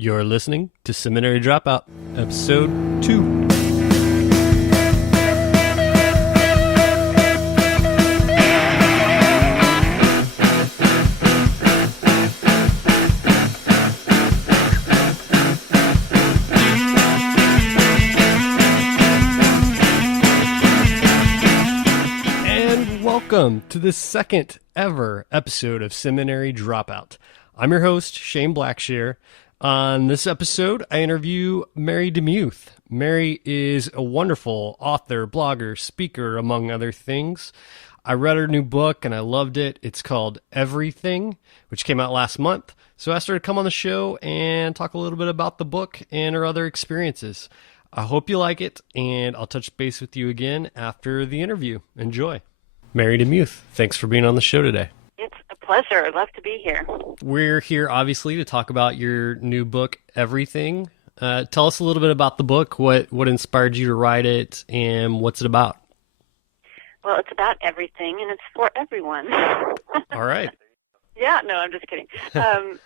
You're listening to Seminary Dropout, Episode 2. And welcome to the second ever episode of Seminary Dropout. I'm your host, Shane Blackshear. On this episode, I interview Mary Demuth. Mary is a wonderful author, blogger, speaker, among other things. I read her new book and I loved it. It's called Everything, which came out last month. So I asked her to come on the show and talk a little bit about the book and her other experiences. I hope you like it, and I'll touch base with you again after the interview. Enjoy. Mary Demuth, thanks for being on the show today. It's a pleasure. I'd love to be here. We're here, obviously, to talk about your new book, Everything. Tell us a little bit about the book, what inspired you to write it, and what's it about? Well, it's about everything, and it's for everyone. All right. Yeah, no, I'm just kidding. The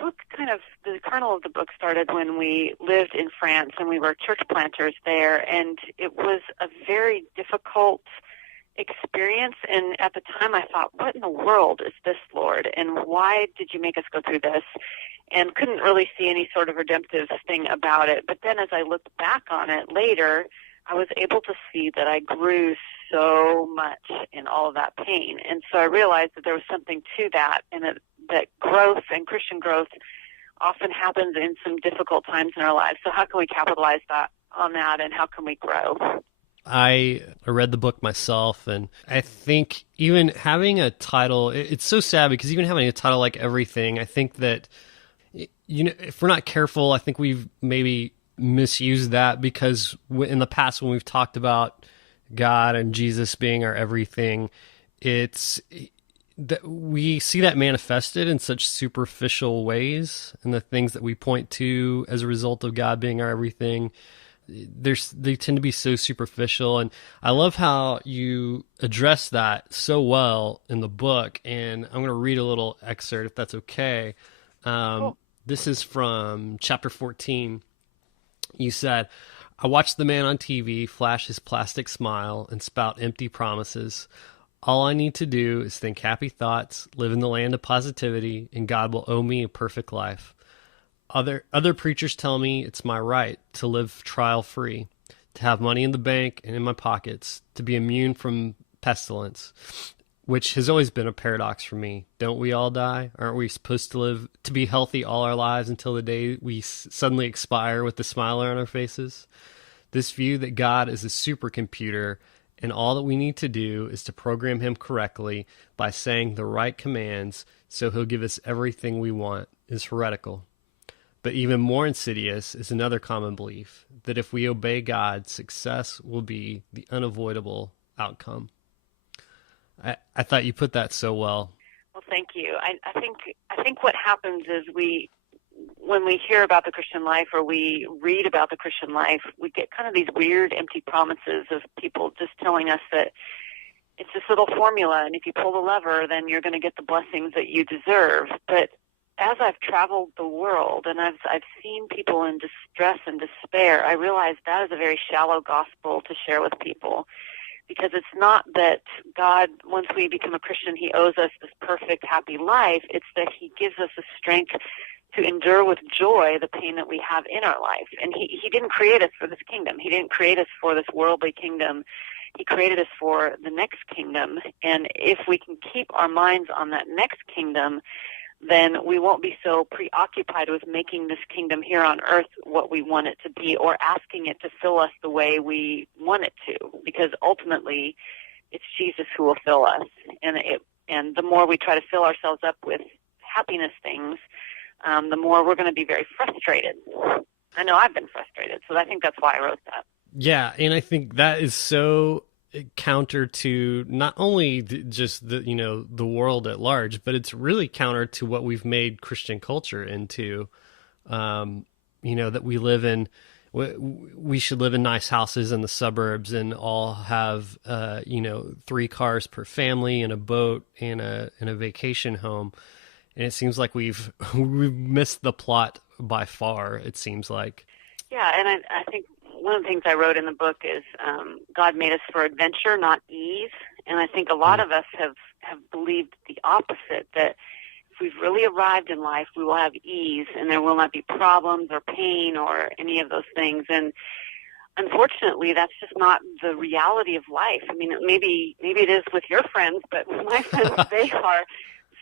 book the kernel of the book started when we lived in France, and we were church planters there, and it was a very difficult experience. And at the time I thought, what in the world is this, Lord? And why did you make us go through this? And couldn't really see any sort of redemptive thing about it. But then as I looked back on it later, I was able to see that I grew so much in all of that pain. And so I realized that there was something to that, and that growth and Christian growth often happens in some difficult times in our lives. So how can we capitalize on that, and how can we grow? I read the book myself, and I think even having a title, it's so sad because even having a title like Everything, I think that, if we're not careful, I think we've maybe misused that, because in the past when we've talked about God and Jesus being our everything, it's that we see that manifested in such superficial ways, and the things that we point to as a result of God being our everything, they tend to be so superficial. And I love how you address that so well in the book, and I'm going to read a little excerpt if that's okay. Cool. This is from chapter 14. You said, "I watched the man on TV flash his plastic smile and spout empty promises. All I need to do is think happy thoughts, live in the land of positivity, and God will owe me a perfect life. Other preachers tell me it's my right to live trial-free, to have money in the bank and in my pockets, to be immune from pestilence, which has always been a paradox for me. Don't we all die? Aren't we supposed to be healthy all our lives until the day we suddenly expire with a smile on our faces? This view that God is a supercomputer and all that we need to do is to program him correctly by saying the right commands so he'll give us everything we want is heretical. But even more insidious is another common belief, that if we obey God, success will be the unavoidable outcome." I thought you put that so well. Well, thank you. I think what happens is when we hear about the Christian life, or we read about the Christian life, we get kind of these weird empty promises of people just telling us that it's this little formula, and if you pull the lever, then you're going to get the blessings that you deserve. But as I've traveled the world and I've seen people in distress and despair, I realize that is a very shallow gospel to share with people, because it's not that God, once we become a Christian, he owes us this perfect, happy life. It's that he gives us the strength to endure with joy the pain that we have in our life. And he didn't create us for this kingdom. He didn't create us for this worldly kingdom. He created us for the next kingdom. And if we can keep our minds on that next kingdom, then we won't be so preoccupied with making this kingdom here on earth what we want it to be, or asking it to fill us the way we want it to, because ultimately it's Jesus who will fill us. And the more we try to fill ourselves up with happiness things, the more we're going to be very frustrated. I know I've been frustrated, so I think that's why I wrote that. Yeah, and I think that is so counter to not only just the world at large, but it's really counter to what we've made Christian culture into. That we live in, we should live in nice houses in the suburbs and all have 3 cars per family and a boat and a vacation home. And it seems like we've missed the plot by far, it seems like. Yeah, and I think one of the things I wrote in the book is God made us for adventure, not ease. And I think a lot of us have believed the opposite, that if we've really arrived in life, we will have ease and there will not be problems or pain or any of those things. And unfortunately, that's just not the reality of life. I mean, maybe it is with your friends, but with my friends, they are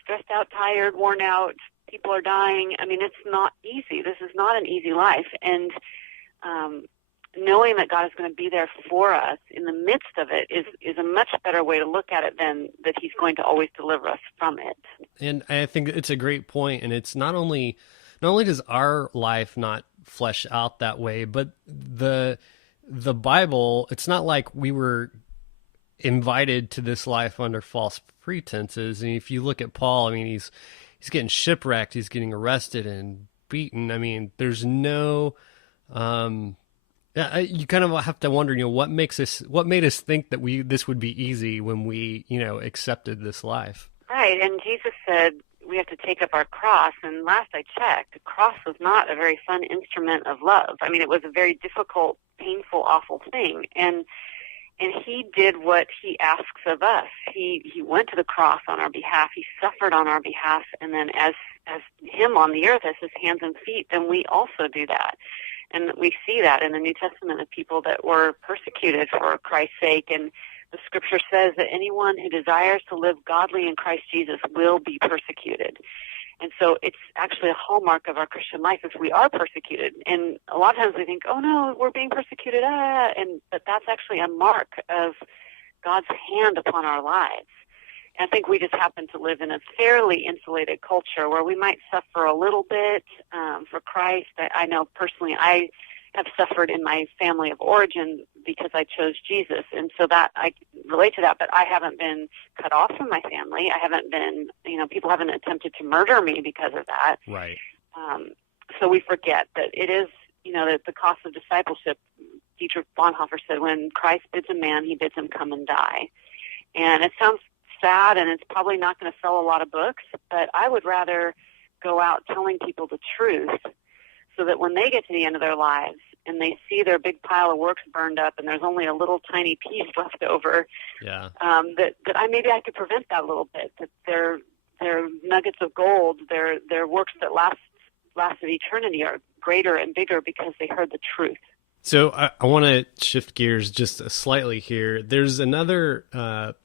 stressed out, tired, worn out. People are dying. I mean, it's not easy. This is not an easy life. And knowing that God is going to be there for us in the midst of it is a much better way to look at it than that he's going to always deliver us from it. And I think it's a great point. And it's not only does our life not flesh out that way, but the Bible, it's not like we were invited to this life under false pretenses. And if you look at Paul, I mean, he's getting shipwrecked, he's getting arrested and beaten. I mean, there's no you kind of have to wonder, what made us think that this would be easy when we, accepted this life. Right. And Jesus said we have to take up our cross. And last I checked, the cross was not a very fun instrument of love. I mean, it was a very difficult, painful, awful thing. And he did what he asks of us. He went to the cross on our behalf. He suffered on our behalf. And then as him on the earth, as his hands and feet, then we also do that. And we see that in the New Testament of people that were persecuted for Christ's sake. And the Scripture says that anyone who desires to live godly in Christ Jesus will be persecuted. And so it's actually a hallmark of our Christian life if we are persecuted. And a lot of times we think, oh no, we're being persecuted, but that's actually a mark of God's hand upon our lives. And I think we just happen to live in a fairly insulated culture where we might suffer a little bit for Christ. I know personally I have suffered in my family of origin because I chose Jesus. And so that I relate to that, but I haven't been cut off from my family. I haven't been, people haven't attempted to murder me because of that. Right. So we forget that it is, that the cost of discipleship. Dietrich Bonhoeffer said, when Christ bids a man, he bids him come and die. And it sounds sad, and it's probably not going to sell a lot of books, but I would rather go out telling people the truth so that when they get to the end of their lives and they see their big pile of works burned up and there's only a little tiny piece left over, that I could prevent that a little bit, that their nuggets of gold, their works that lasted eternity are greater and bigger because they heard the truth. So I want to shift gears just slightly here. There's another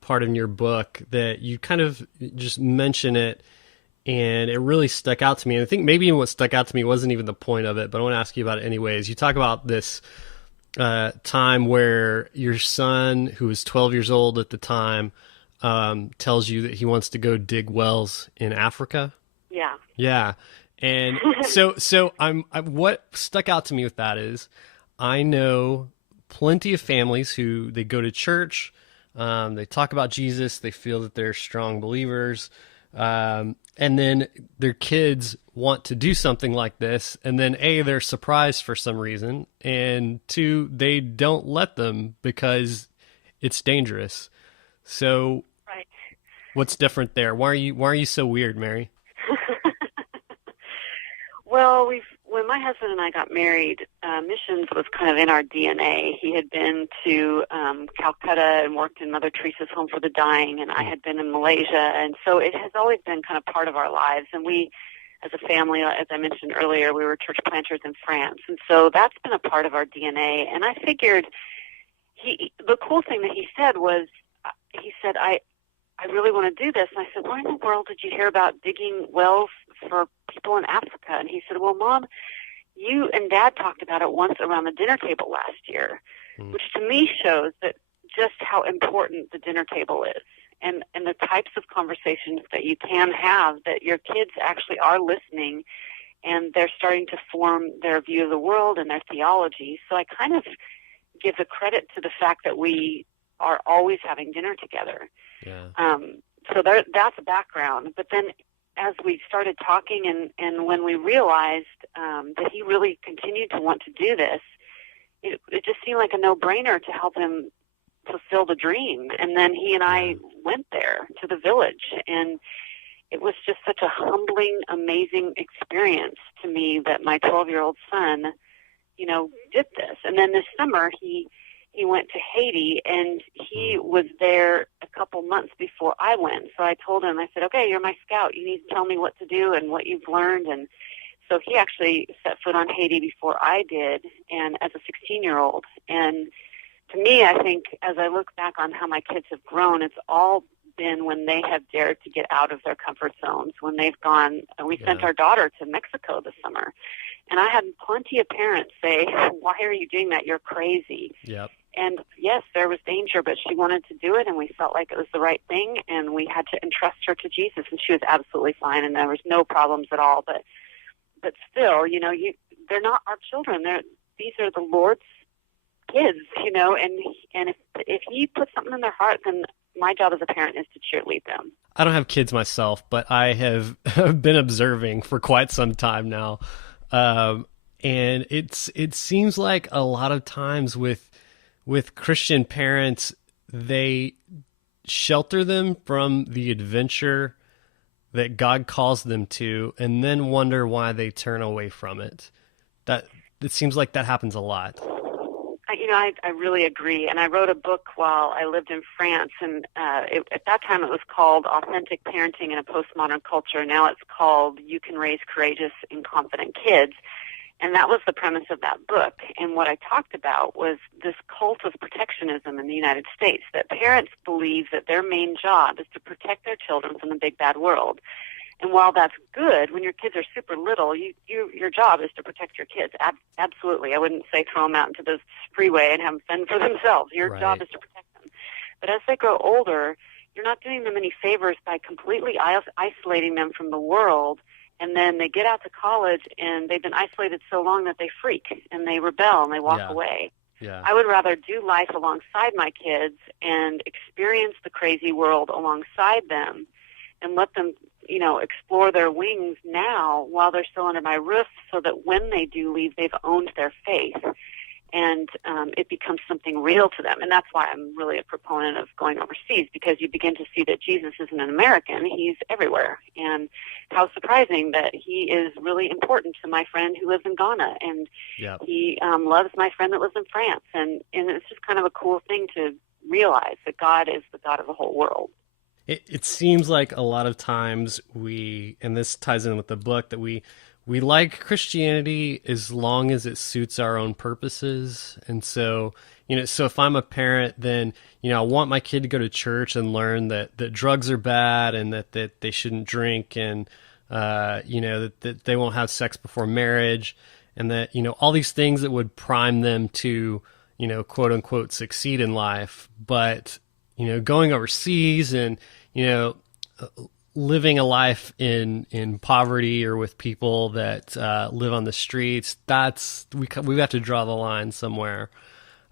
part in your book that you kind of just mention it, and it really stuck out to me. And I think maybe what stuck out to me wasn't even the point of it, but I want to ask you about it anyways. You talk about this time where your son, who was 12 years old at the time, tells you that he wants to go dig wells in Africa. Yeah. Yeah. And so what stuck out to me with that is I know plenty of families who they go to church, they talk about Jesus, they feel that they're strong believers, and then their kids want to do something like this, and then A, they're surprised for some reason, and 2, they don't let them because it's dangerous. So right. What's different there? Why are you so weird, Mary? Well, when my husband and I got married, missions was kind of in our DNA. He had been to Calcutta and worked in Mother Teresa's Home for the Dying, and I had been in Malaysia, and so it has always been kind of part of our lives. And we, as a family, as I mentioned earlier, we were church planters in France, and so that's been a part of our DNA. And I figured the cool thing that he said was, he said, I really want to do this. And I said, why in the world did you hear about digging wells for people in Africa? And he said, well, Mom, you and Dad talked about it once around the dinner table last year, which to me shows that just how important the dinner table is and the types of conversations that you can have, that your kids actually are listening and they're starting to form their view of the world and their theology. So I kind of give the credit to the fact that we are always having dinner together. Yeah. So that's a background. But then as we started talking and when we realized that he really continued to want to do this, it just seemed like a no-brainer to help him fulfill the dream. And then he and I went there to the village, and it was just such a humbling, amazing experience to me that my 12-year-old son, did this. And then this summer, he went to Haiti, and he was there a couple months before I went. So I told him, I said, okay, you're my scout. You need to tell me what to do and what you've learned. And so he actually set foot on Haiti before I did, and as a 16-year-old. And to me, I think as I look back on how my kids have grown, it's all been when they have dared to get out of their comfort zones, when they've gone. We sent our daughter to Mexico this summer, and I had plenty of parents say, why are you doing that? You're crazy. Yep. And yes, there was danger, but she wanted to do it, and we felt like it was the right thing, and we had to entrust her to Jesus, and she was absolutely fine, and there was no problems at all. But still, they're not our children. These are the Lord's kids, and if He puts something in their heart, then my job as a parent is to cheerlead them. I don't have kids myself, but I have been observing for quite some time now, and it seems like a lot of times with Christian parents, they shelter them from the adventure that God calls them to, and then wonder why they turn away from it. It seems like that happens a lot. I really agree. And I wrote a book while I lived in France, and at that time it was called Authentic Parenting in a Postmodern Culture. Now it's called You Can Raise Courageous and Confident Kids. And that was the premise of that book. And what I talked about was this cult of protectionism in the United States, that parents believe that their main job is to protect their children from the big bad world. And while that's good, when your kids are super little, your job is to protect your kids. Absolutely. I wouldn't say throw them out into the freeway and have them fend for themselves. Your job is to protect them. But as they grow older, you're not doing them any favors by completely isolating them from the world. And then they get out to college, and they've been isolated so long that they freak, and they rebel, and they walk away. Yeah. I would rather do life alongside my kids and experience the crazy world alongside them and let them, explore their wings now while they're still under my roof, so that when they do leave, they've owned their faith, and it becomes something real to them. And that's why I'm really a proponent of going overseas, because you begin to see that Jesus isn't an American. He's everywhere. And how surprising that He is really important to my friend who lives in Ghana, and He loves my friend that lives in France. And it's just kind of a cool thing to realize that God is the God of the whole world. It seems like a lot of times and this ties in with the book, that we like Christianity as long as it suits our own purposes. And so, so if I'm a parent, then, I want my kid to go to church and learn that drugs are bad, and that they shouldn't drink, and, that they won't have sex before marriage, and that, all these things that would prime them to, quote unquote, succeed in life. But, going overseas and, living a life in poverty or with people that live on the streets, we have to draw the line somewhere.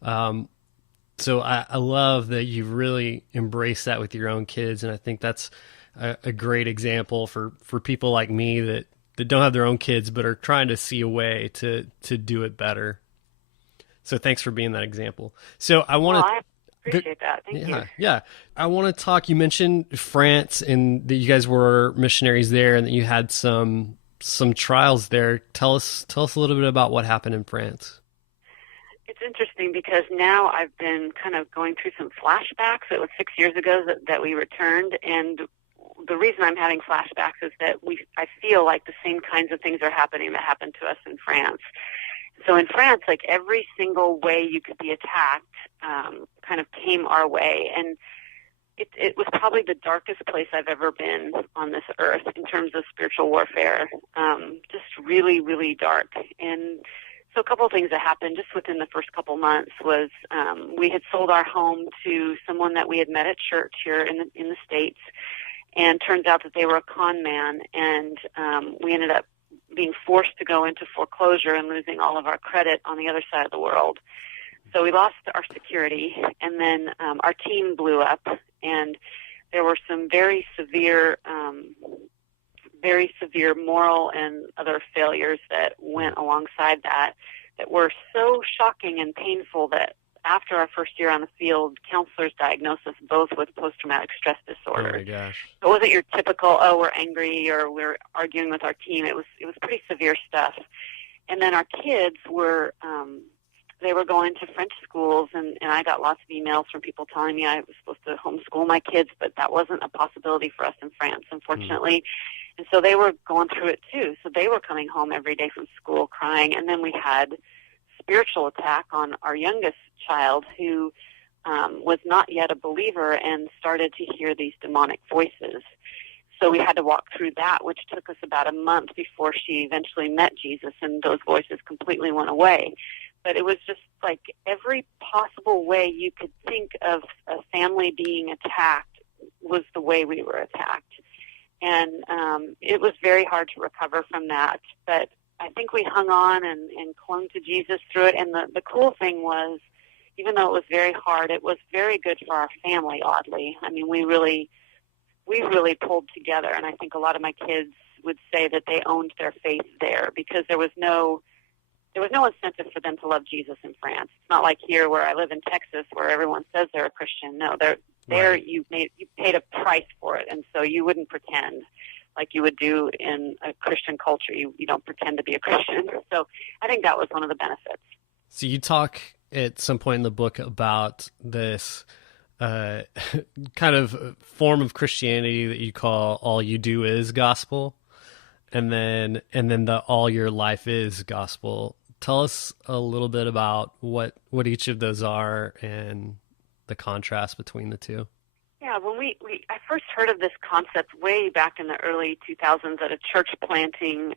So I love that you really embrace that with your own kids, and I think that's a great example for people like me that don't have their own kids but are trying to see a way to do it better. So thanks for being that example. So I want to... appreciate that. Thank you. Yeah. I want to talk, you mentioned France and that you guys were missionaries there and that you had some trials there. Tell us a little bit about what happened in France. It's interesting because now I've been kind of going through some flashbacks. It was 6 years ago that we returned, and the reason I'm having flashbacks is that I feel like the same kinds of things are happening that happened to us in France. So in France, like every single way you could be attacked kind of came our way. And it was probably the darkest place I've ever been on this earth in terms of spiritual warfare, just really, really dark. And so a couple of things that happened just within the first couple months was we had sold our home to someone that we had met at church here in the States, and turns out that they were a con man, and we ended up being forced to go into foreclosure and losing all of our credit on the other side of the world. So we lost our security, and then our team blew up, and there were some very severe moral and other failures that went alongside that were so shocking and painful that after our first year on the field, counselors diagnosed us both with post-traumatic stress disorder. Oh my gosh. It wasn't your typical, oh, we're angry or we're arguing with our team. It was pretty severe stuff. And then our kids were, they were going to French schools, and I got lots of emails from people telling me I was supposed to homeschool my kids, but that wasn't a possibility for us in France, unfortunately. And so they were going through it too. So they were coming home every day from school crying. And then we had spiritual attack on our youngest child who was not yet a believer and started to hear these demonic voices. So we had to walk through that, which took us about a month before she eventually met Jesus, and those voices completely went away. But it was just like every possible way you could think of a family being attacked was the way we were attacked. And it was very hard to recover from that. But I think we hung on and clung to Jesus through it. And the cool thing was, even though it was very hard, it was very good for our family, oddly. I mean, we really pulled together. And I think a lot of my kids would say that they owned their faith there, because there was no incentive for them to love Jesus in France. It's not like here where I live in Texas where everyone says they're a Christian. No, there Right. you paid a price for it, and so you wouldn't pretend like you would do in a Christian culture. You don't pretend to be a Christian. So I think that was one of the benefits. So you talk at some point in the book about this kind of form of Christianity that you call all you do is gospel, and then the all your life is gospel. Tell us a little bit about what each of those are and the contrast between the two. Yeah, when I first heard of this concept way back in the early 2000s at a church planting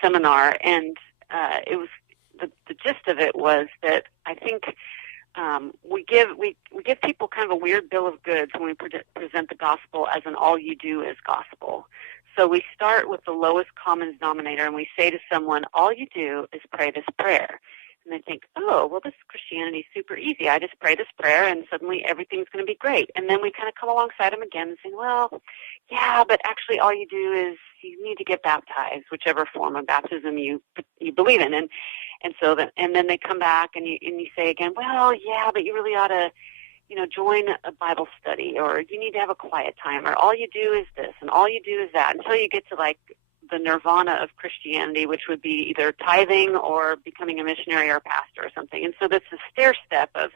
seminar, and it was the gist of it was that I think we give people kind of a weird bill of goods when we present the gospel as an all you do is gospel. So we start with the lowest common denominator, and we say to someone, all you do is pray this prayer. And they think, oh, well, this Christianity is super easy. I just pray this prayer, and suddenly everything's going to be great. And then we kind of come alongside them again and say, well, yeah, but actually all you do is you need to get baptized, whichever form of baptism you believe in. And then they come back and you say again, well, yeah, but you really ought to, join a Bible study, or you need to have a quiet time, or all you do is this, and all you do is that, until you get to like the nirvana of Christianity, which would be either tithing or becoming a missionary or a pastor or something. And so that's a stair step of,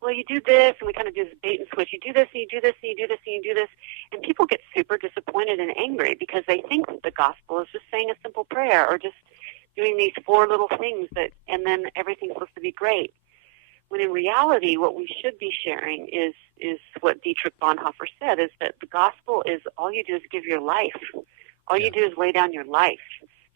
well, you do this, and we kind of do this bait and switch. You do this, and you do this, and you do this, and you do this. And people get super disappointed and angry because they think that the gospel is just saying a simple prayer or just doing these 4 little things and then everything's supposed to be great. When in reality, what we should be sharing is what Dietrich Bonhoeffer said, is that the gospel is all you do is give your life. All you do is lay down your life.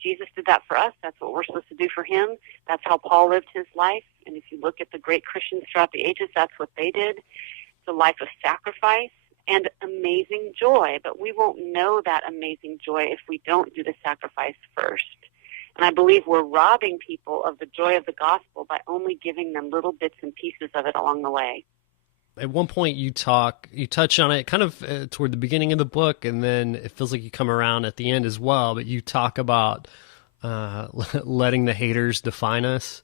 Jesus did that for us. That's what we're supposed to do for him. That's how Paul lived his life. And if you look at the great Christians throughout the ages, that's what they did. It's a life of sacrifice and amazing joy. But we won't know that amazing joy if we don't do the sacrifice first. And I believe we're robbing people of the joy of the gospel by only giving them little bits and pieces of it along the way. At one point you touch on it kind of toward the beginning of the book, and then it feels like you come around at the end as well, but you talk about letting the haters define us.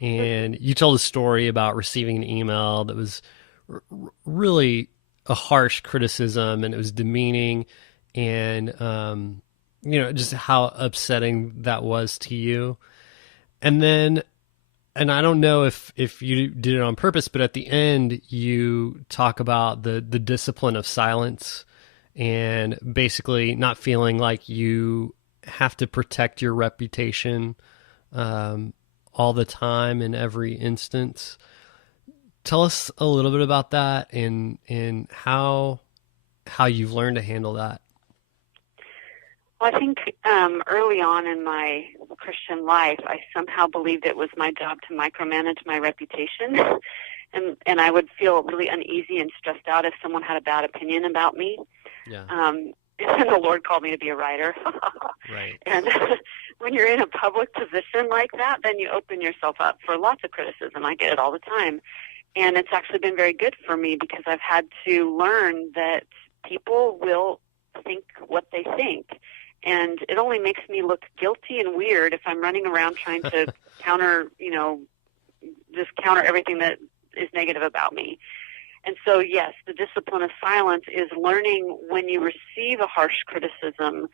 And you told a story about receiving an email that was really a harsh criticism, and it was demeaning, and just how upsetting that was to you. And I don't know if you did it on purpose, but at the end you talk about the discipline of silence, and basically not feeling like you have to protect your reputation all the time in every instance. Tell us a little bit about that and how you've learned to handle that. Well, I think early on in my Christian life, I somehow believed it was my job to micromanage my reputation, and I would feel really uneasy and stressed out if someone had a bad opinion about me. Yeah. And the Lord called me to be a writer. Right. And when you're in a public position like that, then you open yourself up for lots of criticism. I get it all the time. And it's actually been very good for me because I've had to learn that people will think what they think. And it only makes me look guilty and weird if I'm running around trying to counter, just counter everything that is negative about me. And so, yes, the discipline of silence is learning when you receive a harsh criticism,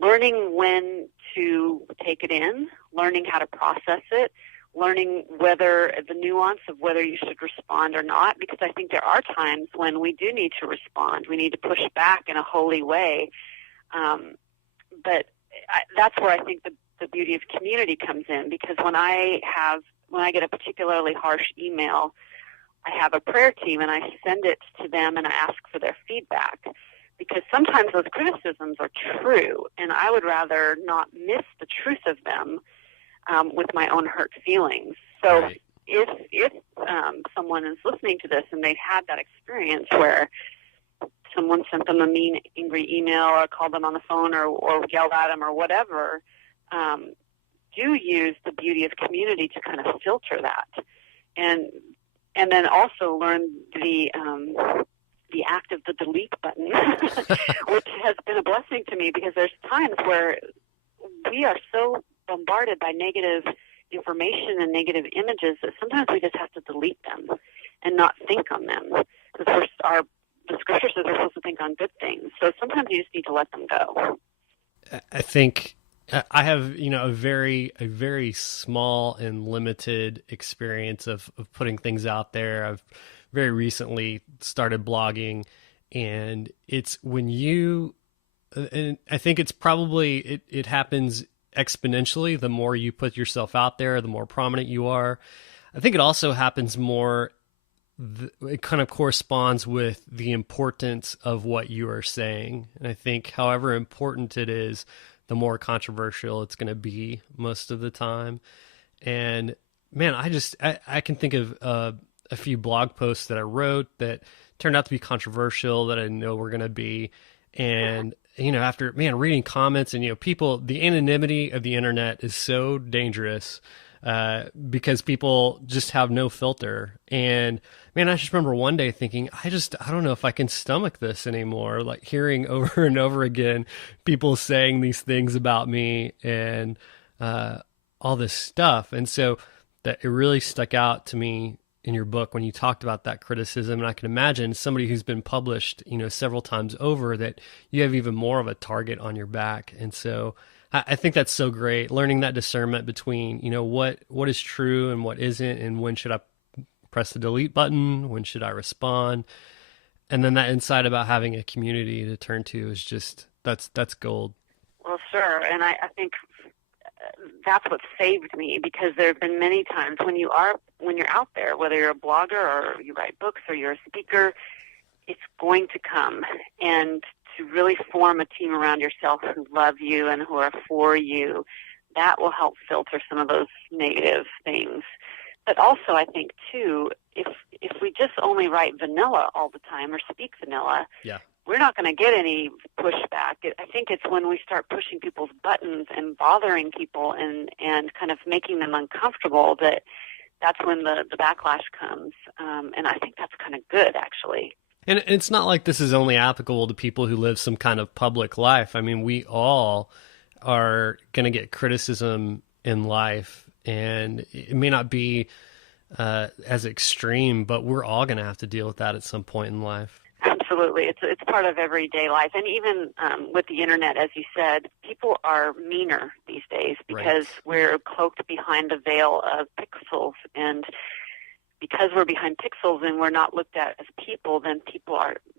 learning when to take it in, learning how to process it, learning whether the nuance of whether you should respond or not, because I think there are times when we do need to respond. We need to push back in a holy way. But that's where I think the beauty of community comes in, because when I get a particularly harsh email, I have a prayer team and I send it to them and I ask for their feedback, because sometimes those criticisms are true and I would rather not miss the truth of them with my own hurt feelings. So Right. if someone is listening to this and they've had that experience where someone sent them a mean, angry email or called them on the phone or yelled at them or whatever, do use the beauty of community to kind of filter that. And then also learn the act of the delete button, which has been a blessing to me, because there's times where we are so bombarded by negative information and negative images that sometimes we just have to delete them and not think on them. Because the scripture says we're supposed to think on good things. So sometimes you just need to let them go. I think I have, a very small and limited experience of putting things out there. I've very recently started blogging, and it's when and I think it's probably, it happens exponentially. The more you put yourself out there, the more prominent you are. I think it also happens more, it kind of corresponds with the importance of what you are saying. And I think however important it is, the more controversial it's going to be most of the time. And man, I can think of a few blog posts that I wrote that turned out to be controversial, that I know were going to be. And, after, reading comments and, people, the anonymity of the internet is so dangerous because people just have no filter. And man, I just remember one day thinking, I don't know if I can stomach this anymore. Like hearing over and over again, people saying these things about me and all this stuff. And so that it really stuck out to me in your book when you talked about that criticism. And I can imagine somebody who's been published, several times over, that you have even more of a target on your back. And so I think that's so great, learning that discernment between, what is true and what isn't, and when should I press the delete button, when should I respond? And then that insight about having a community to turn to is just, that's gold. Well, sure. And I think that's what saved me, because there have been many times when you're out there, whether you're a blogger or you write books or you're a speaker, it's going to come. And to really form a team around yourself who love you and who are for you, that will help filter some of those negative things. But also, I think, too, if we just only write vanilla all the time or speak vanilla, yeah, we're not going to get any pushback. I think it's when we start pushing people's buttons and bothering people and kind of making them uncomfortable that's when the backlash comes. And I think that's kind of good, actually. And it's not like this is only applicable to people who live some kind of public life. I mean, we all are going to get criticism in life, and it may not be as extreme, but we're all going to have to deal with that at some point in life. Absolutely. It's part of everyday life. And even with the internet, as you said, people are meaner these days because we're cloaked behind the veil of pixels. And because we're behind pixels and we're not looked at as people, then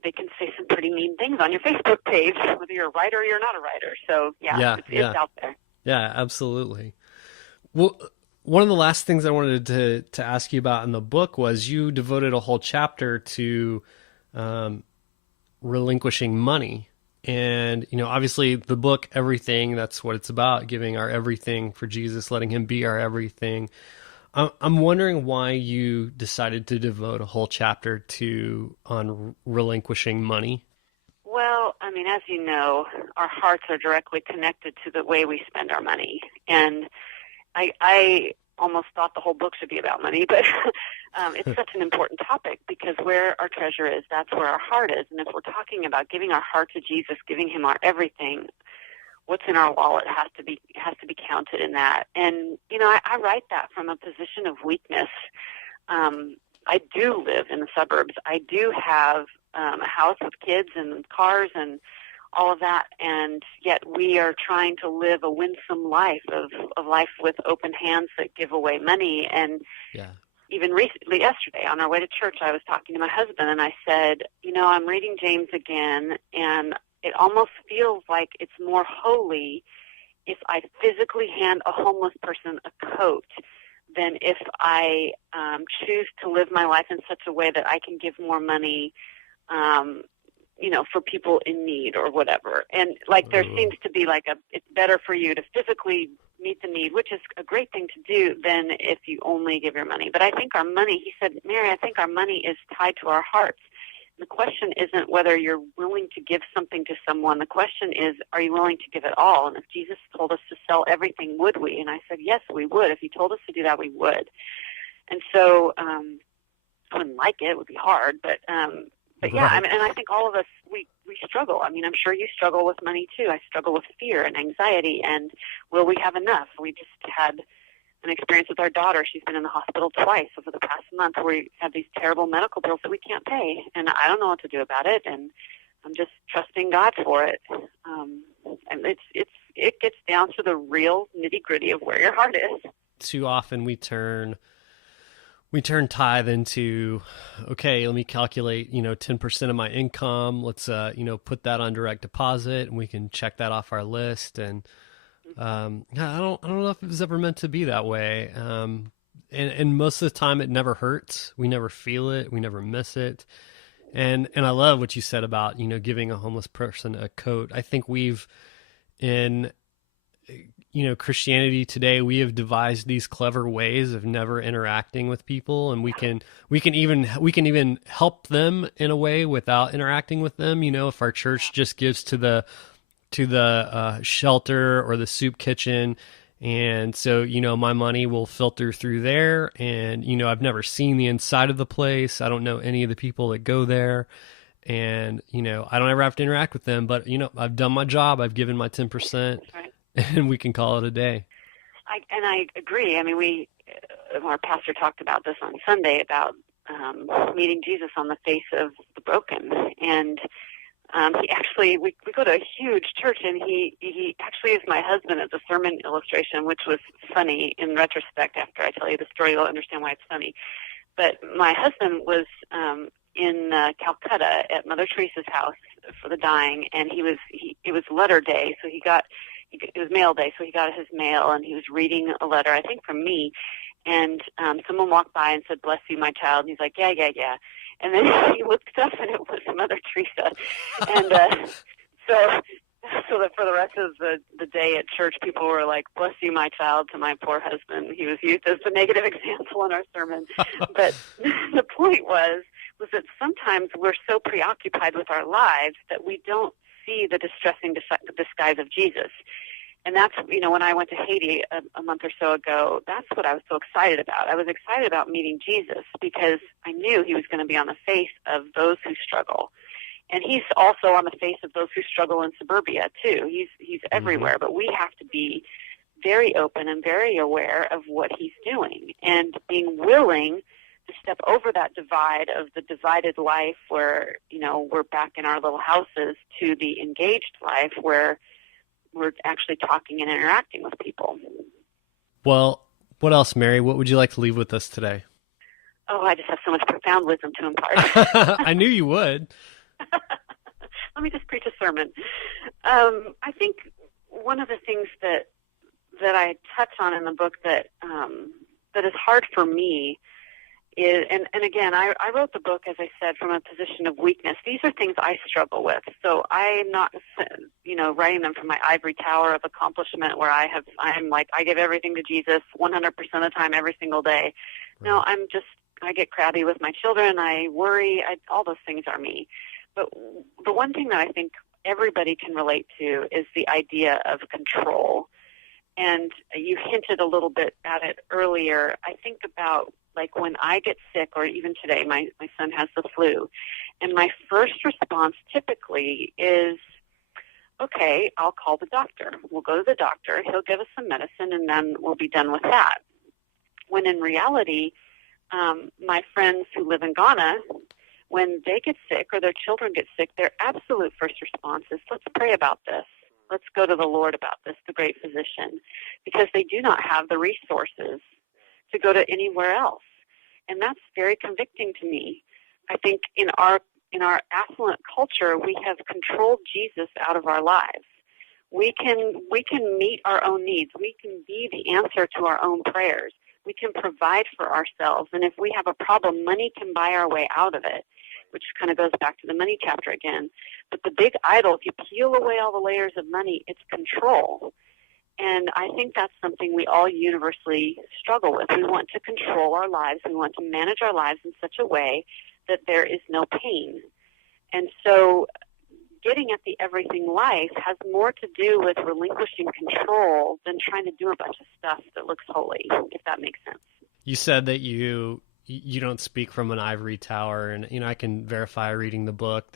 they can say some pretty mean things on your Facebook page, whether you're a writer or you're not a writer. So it's out there. Yeah, absolutely. Well, one of the last things I wanted to ask you about in the book was you devoted a whole chapter to relinquishing money. And, obviously the book, Everything, that's what it's about, giving our everything for Jesus, letting him be our everything. I'm wondering why you decided to devote a whole chapter on relinquishing money. Well, I mean, as you know, our hearts are directly connected to the way we spend our money. And I almost thought the whole book should be about money, but it's such an important topic, because where our treasure is, that's where our heart is. And if we're talking about giving our heart to Jesus, giving him our everything, what's in our wallet has to be counted in that. And I write that from a position of weakness. I do live in the suburbs. I do have a house with kids and cars and all of that, and yet we are trying to live a winsome life of life with open hands that give away money. And even recently, yesterday, on our way to church, I was talking to my husband, and I said, I'm reading James again, and it almost feels like it's more holy if I physically hand a homeless person a coat than if I choose to live my life in such a way that I can give more money, for people in need or whatever. And there seems to be it's better for you to physically meet the need, which is a great thing to do, than if you only give your money. But I think our money, he said, Mary, I think our money is tied to our hearts. The question isn't whether you're willing to give something to someone. The question is, are you willing to give it all? And if Jesus told us to sell everything, would we? And I said, yes, we would. If he told us to do that, we would. And so I wouldn't like it. It would be hard. But yeah, and I think all of us, we struggle. I mean, I'm sure you struggle with money too. I struggle with fear and anxiety and will we have enough? We just had an experience with our daughter. She's been in the hospital twice over the past month where we have these terrible medical bills that we can't pay. And I don't know what to do about it. And I'm just trusting God for it. And it gets down to the real nitty gritty of where your heart is. Too often we turn tithe into, okay, let me calculate, 10% of my income. Let's, put that on direct deposit and we can check that off our list. And I don't know if it was ever meant to be that way. And most of the time it never hurts. We never feel it. We never miss it. And I love what you said about, giving a homeless person a coat. I think in Christianity today, we have devised these clever ways of never interacting with people, and we can even help them in a way without interacting with them. If our church just gives to the shelter or the soup kitchen, and so my money will filter through there, and I've never seen the inside of the place. I don't know any of the people that go there, and I don't ever have to interact with them. But I've done my job. I've given my 10%. Right. And we can call it a day. I agree. I mean, our pastor talked about this on Sunday about meeting Jesus on the face of the broken. And he actually, we go to a huge church, and he actually is my husband as a sermon illustration, which was funny in retrospect. After I tell you the story, you'll understand why it's funny. But my husband was in Calcutta at Mother Teresa's house for the dying, and it was letter day, so it was mail day, so he got his mail, and he was reading a letter, I think from me, and someone walked by and said, "Bless you, my child," and he's like, yeah. And then he looked up, and it was Mother Teresa. And so that for the rest of the day at church, people were like, "Bless you, my child," to my poor husband. He was used as the negative example in our sermon. But the point was that sometimes we're so preoccupied with our lives that we don't see the distressing disguise of Jesus. And that's, when I went to Haiti a month or so ago, that's what I was so excited about. I was excited about meeting Jesus because I knew he was going to be on the face of those who struggle. And he's also on the face of those who struggle in suburbia, too. He's everywhere, but we have to be very open and very aware of what he's doing and being willing to step over that divide of the divided life where, we're back in our little houses to the engaged life where we're actually talking and interacting with people. Well, what else, Mary? What would you like to leave with us today? Oh, I just have so much profound wisdom to impart. I knew you would. Let me just preach a sermon. I think one of the things that I touch on in the book that is hard for me is, and again, I wrote the book, as I said, from a position of weakness. These are things I struggle with. So I'm not, writing them from my ivory tower of accomplishment where I'm like, I give everything to Jesus 100% of the time, every single day. Right. No, I get crabby with my children. I worry. All those things are me. But the one thing that I think everybody can relate to is the idea of control. And you hinted a little bit at it earlier. I think about, like, when I get sick, or even today, my son has the flu, and my first response typically is, okay, I'll call the doctor. We'll go to the doctor. He'll give us some medicine, and then we'll be done with that. When in reality, my friends who live in Ghana, when they get sick or their children get sick, their absolute first response is, let's pray about this. Let's go to the Lord about this, the great physician, because they do not have the resources to go to anywhere else. And that's very convicting to me. I think in our affluent culture, we have controlled Jesus out of our lives. We can meet our own needs. We can be the answer to our own prayers. We can provide for ourselves. And if we have a problem, money can buy our way out of it, which kind of goes back to the money chapter again. But the big idol, if you peel away all the layers of money, it's control. And I think that's something we all universally struggle with. We want to control our lives. We want to manage our lives in such a way that there is no pain. And so getting at the everything life has more to do with relinquishing control than trying to do a bunch of stuff that looks holy, if that makes sense. You said that you don't speak from an ivory tower, and I can verify reading the book.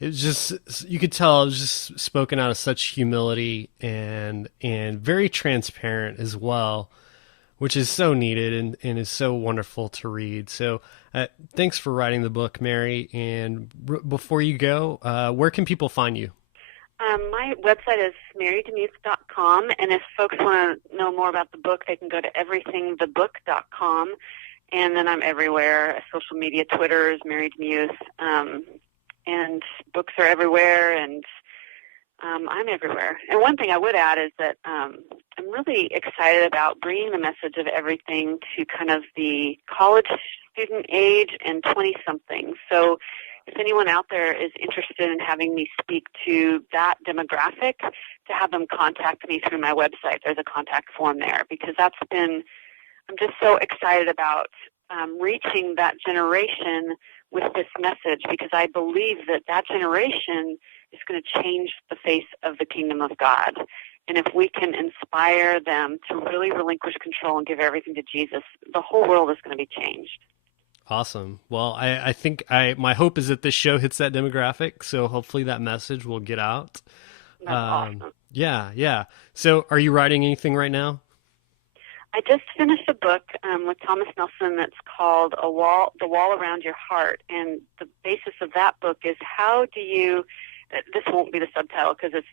You could tell it was just spoken out of such humility and very transparent as well, which is so needed and is so wonderful to read. So thanks for writing the book, Mary. And before you go, where can people find you? My website is marydemuth.com, and if folks want to know more about the book, they can go to everythingthebook.com. And then I'm everywhere, social media, Twitter is Mary Demuth, and books are everywhere, and I'm everywhere. And one thing I would add is that I'm really excited about bringing the message of everything to kind of the college student age and 20-somethings. So if anyone out there is interested in having me speak to that demographic, to have them contact me through my website. There's a contact form there, because I'm just so excited about reaching that generation with this message, because I believe that generation is going to change the face of the kingdom of God. And if we can inspire them to really relinquish control and give everything to Jesus, the whole world is going to be changed. Awesome. Well, I think my hope is that this show hits that demographic, so hopefully that message will get out. That's awesome. Yeah. So are you writing anything right now? I just finished a book with Thomas Nelson that's called The Wall Around Your Heart, and the basis of that book is how do you, this won't be the subtitle because it's,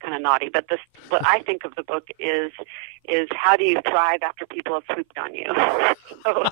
kind of naughty, but what I think of the book is how do you thrive after people have pooped on you? So,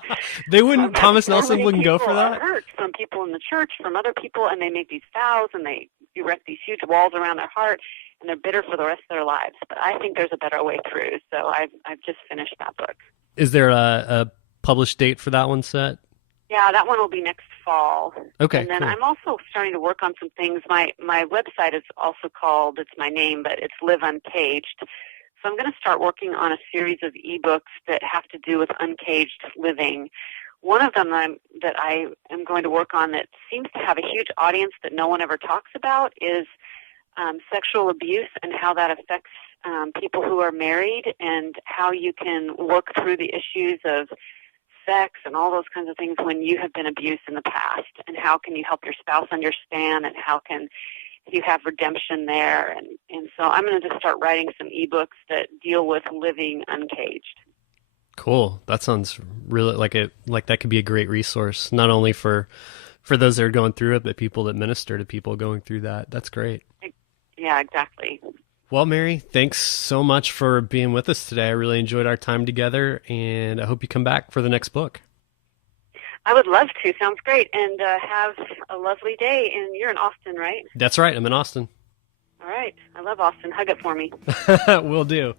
they wouldn't, Thomas Nelson wouldn't go for that? Hurt from people in the church, from other people, and they make these vows, and they erect these huge walls around their heart, and they're bitter for the rest of their lives. But I think there's a better way through, so I've just finished that book. Is there a published date for that one set? Yeah, that one will be next fall. Okay. And then cool. I'm also starting to work on some things. My website is also called, it's my name, but it's Live Uncaged. So I'm going to start working on a series of ebooks that have to do with uncaged living. One of them that I am going to work on that seems to have a huge audience that no one ever talks about is sexual abuse and how that affects people who are married, and how you can work through the issues of sex and all those kinds of things when you have been abused in the past, and how can you help your spouse understand, and how can you have redemption there. And so I'm going to just start writing some ebooks that deal with living uncaged. Cool. That sounds really like that could be a great resource, not only for those that are going through it, but people that minister to people going through that. That's great. Yeah, exactly. Well, Mary, thanks so much for being with us today. I really enjoyed our time together, and I hope you come back for the next book. I would love to. Sounds great. And have a lovely day. And you're in Austin, right? That's right. I'm in Austin. All right. I love Austin. Hug it for me. Will do.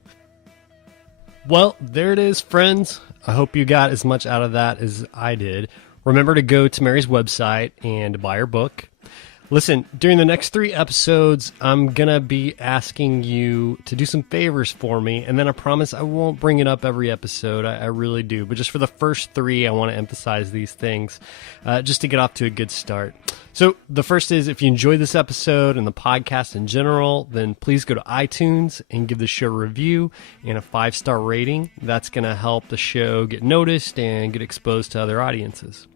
Well, there it is, friends. I hope you got as much out of that as I did. Remember to go to Mary's website and buy her book. Listen, during the next 3 episodes, I'm going to be asking you to do some favors for me, and then I promise I won't bring it up every episode. I really do. But just for the first 3, I want to emphasize these things just to get off to a good start. So the first is, if you enjoyed this episode and the podcast in general, then please go to iTunes and give the show a review and a 5-star rating. That's going to help the show get noticed and get exposed to other audiences.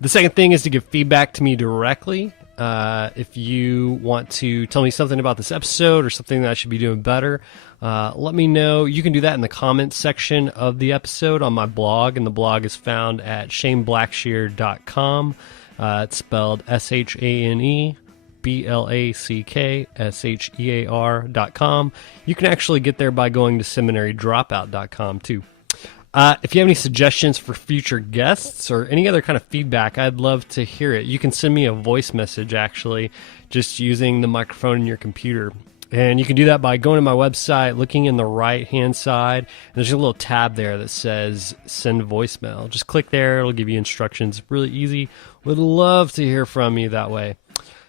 The second thing is to give feedback to me directly. If you want to tell me something about this episode or something that I should be doing better, let me know. You can do that in the comments section of the episode on my blog, and the blog is found at shaneblackshear.com. It's spelled ShaneBlackshear.com. You can actually get there by going to seminarydropout.com too. If you have any suggestions for future guests or any other kind of feedback, I'd love to hear it. You can send me a voice message, actually, just using the microphone in your computer. And you can do that by going to my website, looking in the right-hand side, and there's a little tab there that says Send Voicemail. Just click there. It'll give you instructions. Really easy. Would love to hear from you that way.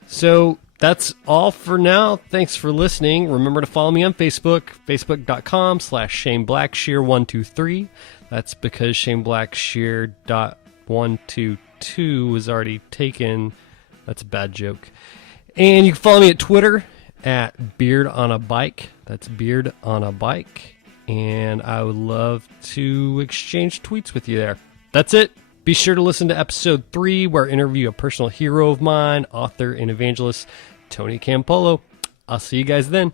So that's all for now. Thanks for listening. Remember to follow me on Facebook, facebook.com/ShaneBlackshear123. That's because ShaneBlackshear.122 was already taken. That's a bad joke. And you can follow me at Twitter at BeardOnABike. That's BeardOnABike. And I would love to exchange tweets with you there. That's it. Be sure to listen to episode 3, where I interview a personal hero of mine, author and evangelist, Tony Campolo. I'll see you guys then.